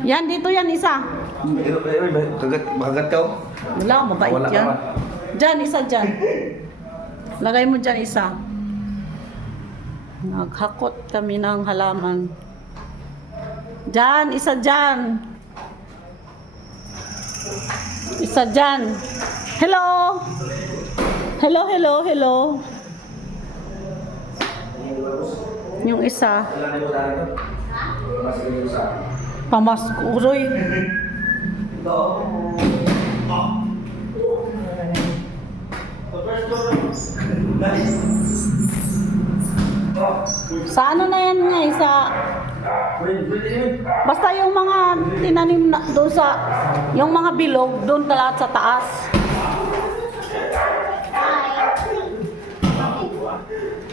Yan, dito yan isa. Kagat, makagat ka oh. Wala, mabait Wala yan. ka. Diyan, isa dyan. Lagay mo dyan isa. Naghakot kami ng halaman. Dyan, isa dyan. Isa dyan. Hello! Hello, hello, hello. Yung isa. Pamaskuroy. Sa ano na yan nga, eh, sa... Basta yung mga tinanim na doon sa... Yung mga bilog, doon lahat sa taas.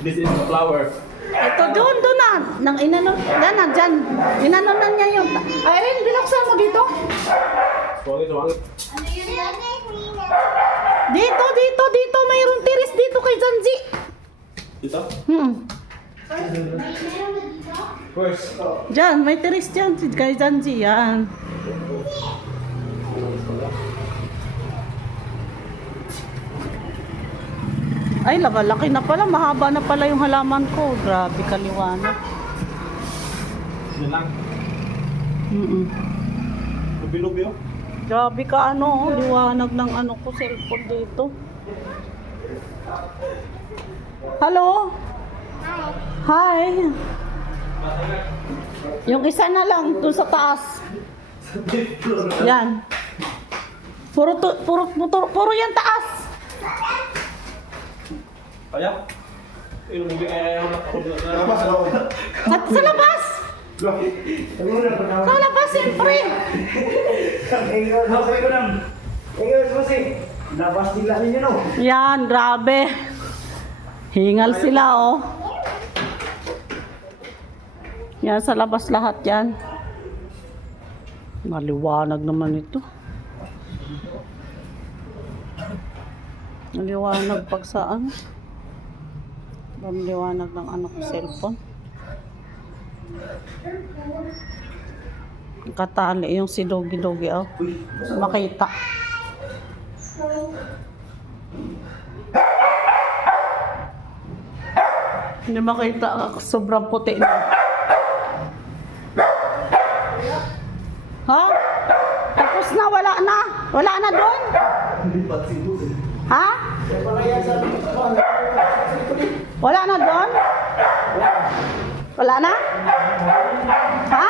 This is flower. Ito doon. Nang inano, yan na, dyan. Inano na niya yung... Ayun, binuksan mo dito. Swangit, swangit. Dito, dito, dito. Mayroong tiris dito kay Zanji. Dito? Hmm. First. Diyan, may tiris dyan. Kay Zanji, yan. Ay, laki na pala. Mahaba na pala yung halaman ko. Grabe kaliwanag. Yan lang. Mm-mm. Lubi-lubi oh. Grabe ka ano, oh, liwanag ng ano ko, cellphone dito. Hello? Hi. Yung isa na lang, doon sa taas. Yan. Puro, to, puro, puro, puro yan taas. Kaya? At sa labas. Sa labas, siyempre. Labas nila ninyo no. Yan, grabe. Hingal sila, oh. Yan, sa labas lahat yan. Maliwanag naman ito. Maliwanag pag sa ano. Maliwanag ng ano ko, cellphone. Katali yung si Dogi Dogi, oh. Makita. Hindi makita. Sobrang puti na. Ha? Tapos na, wala na. Wala na doon? Ha? Wala na doon? Wala na? Ha?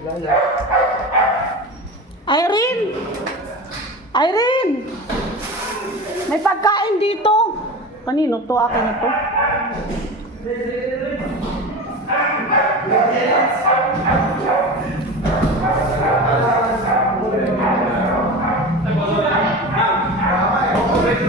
Wala na. Irene! Irene! May pagkain dito. Kanino to? Akin na to. Yes.